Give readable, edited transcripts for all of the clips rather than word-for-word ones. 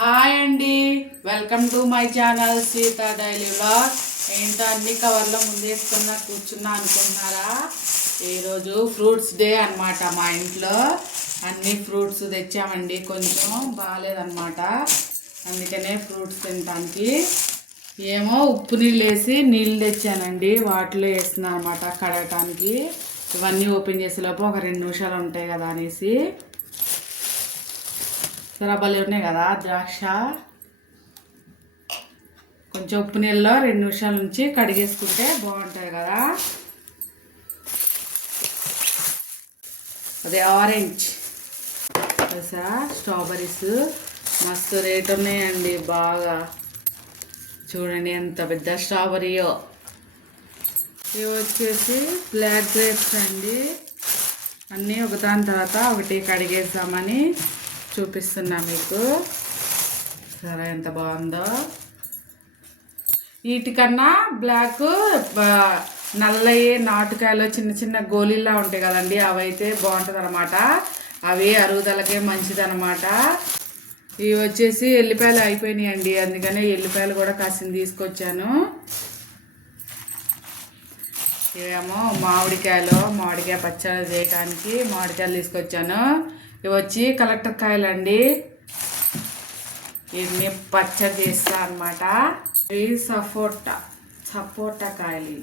Hi అండి, welcome to my channel Sita daily vlog. ఏంటో అన్ని కవర్లో ముందేసుకున్నా కూర్చున్నా అనుకుంటున్నారా? ఈరోజు ఫ్రూట్స్ డే అనమాట. మా ఇంట్లో అన్ని ఫ్రూట్స్ తెచ్చామండి. కొంచెం బాగాలేదన్నమాట, అందుకనే ఫ్రూట్స్ తినడానికి ఏమో ఉప్పు నీళ్ళు వేసి నీళ్ళు తెచ్చానండి. వాటిలో వేస్తున్నాను అనమాట కడగటానికి. ఇవన్నీ ఓపెన్ చేసేలోపు ఒక 2 నిమిషాలు ఉంటాయి కదా అనేసి. సరబలు ఉన్నాయి కదా, ద్రాక్ష కొంచెం ఉప్పు నీళ్ళలో 2 నిమిషాల నుంచి కడిగేసుకుంటే బాగుంటాయి కదా. అదే ఆరెంజ్ తెలుసా, స్ట్రాబెర్రీస్ మస్తు రేట్ ఉన్నాయండి. బాగా చూడండి ఎంత పెద్ద స్ట్రాబెర్రీయో. ఇవి వచ్చేసి బ్లాక్ గ్రేప్స్ అండి. అన్నీ ఒకదాని తర్వాత ఒకటి కడిగేద్దామని చూపిస్తున్నా మీకు. సరే ఎంత బాగుందో. వీటికన్నా బ్లాక్ నల్లయి నాటుకాయలు చిన్న చిన్న గోళీలా ఉంటాయి కదండి, అవి అయితే బాగుంటుంది అనమాట. అవి అరుగుదలకే మంచిది అనమాట. ఇవి వచ్చేసి ఎల్లిపాయలు అయిపోయినాయి అండి, అందుకనే ఎల్లిపాయలు కూడా కాసిన తీసుకొచ్చాను. ఇవేమో మామిడికాయ పచ్చడి చేయడానికి మామిడికాయలు తీసుకొచ్చాను. ఇవి వచ్చి కలెక్టర్ కాయలు అండి, ఇవన్నీ పచ్చడి చేస్తా అనమాట. ఇవి సపోటా కాయలు.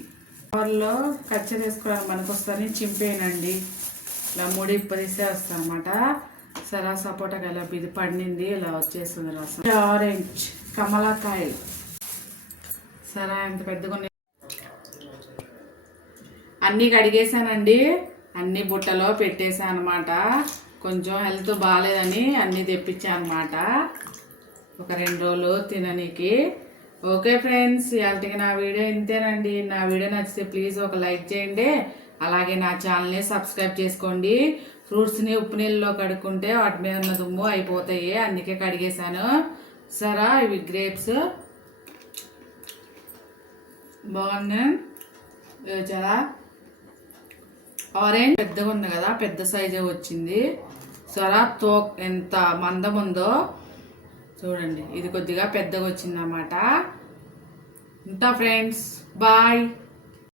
కవర్లో కచ్చడి వేసుకోవడానికి మనకు వస్తాయని చింపేనండి, ఇలా ముడి ఇప్పదీస్తే వస్తాయి అనమాట. సరే సపోటా కాయలు ఇది పండింది, ఇలా వచ్చేస్తుంది రసం. ఆరెంజ్ కమలాకాయలు సరే ఎంత పెద్దగా అన్నీ కడిగేసానండి, అన్ని బుట్టలో పెట్టేసాను అనమాట. కొంచెం హెల్త్ బాగాలేదని అన్నీ తెప్పించాను అనమాట, ఒక 2 రోజులు తిననీకి. ఓకే ఫ్రెండ్స్, ఇవాళకి నా వీడియో ఇంతేనండి. నా వీడియో నచ్చితే ప్లీజ్ ఒక లైక్ చేయండి, అలాగే నా ఛానల్ని సబ్స్క్రైబ్ చేసుకోండి. ఫ్రూట్స్ని ఉప్పు నీళ్ళలో కడుక్కుంటే వాటి మీద ఉన్న దుమ్ము అయిపోతాయి, అందుకే కడిగేసాను. సరే ఇవి గ్రేప్స్ బాగున్నాయి. చాలా ఆరెంజ్ పెద్దగా ఉంది కదా, పెద్ద సైజే వచ్చింది. సరా ఎంత మందం ఉందో చూడండి, ఇది కొద్దిగా పెద్దగా వచ్చింది అన్నమాట. ఉంటా ఫ్రెండ్స్, బాయ్.